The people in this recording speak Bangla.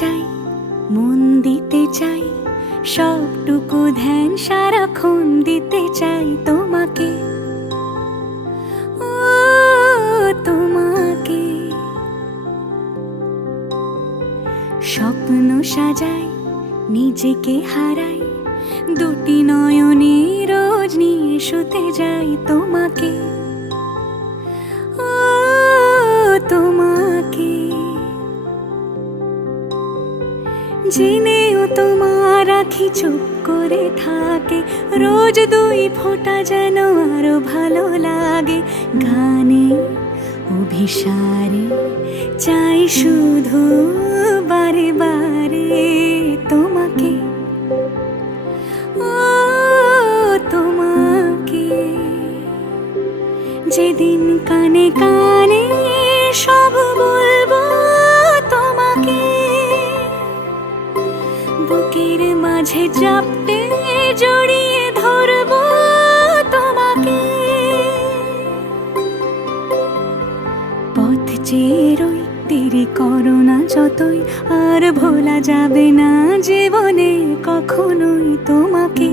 চাই, মন দিতে চাই, সবটুকু ধ্যান সারাক্ষণ দিতে চাই তোমাকে, ও তোমাকে। স্বপ্ন সাজাই, নিজেকে হারাই, দুটি নয়নে রোজ নিয়ে শুতে যাই তোমাকে, ও তোমাকে। জেনেও তোমার আখি চুপ করে থাকে, রোজ দুই ফোঁটা যেন আরো ভালো লাগে। গানে অভিসারে চাই শুধু বারে বারে তোমাকে, ও তোমাকে। যেদিন কানে কানে সব বলবো তোমাকে, বুকের মাঝে চাপতে জড়িয়ে ধরবো তোমাকে। পথ চেয়ে রই, দেরি করো না যতই, আর ভোলা যাবে না জীবনে কখনোই তোমাকে।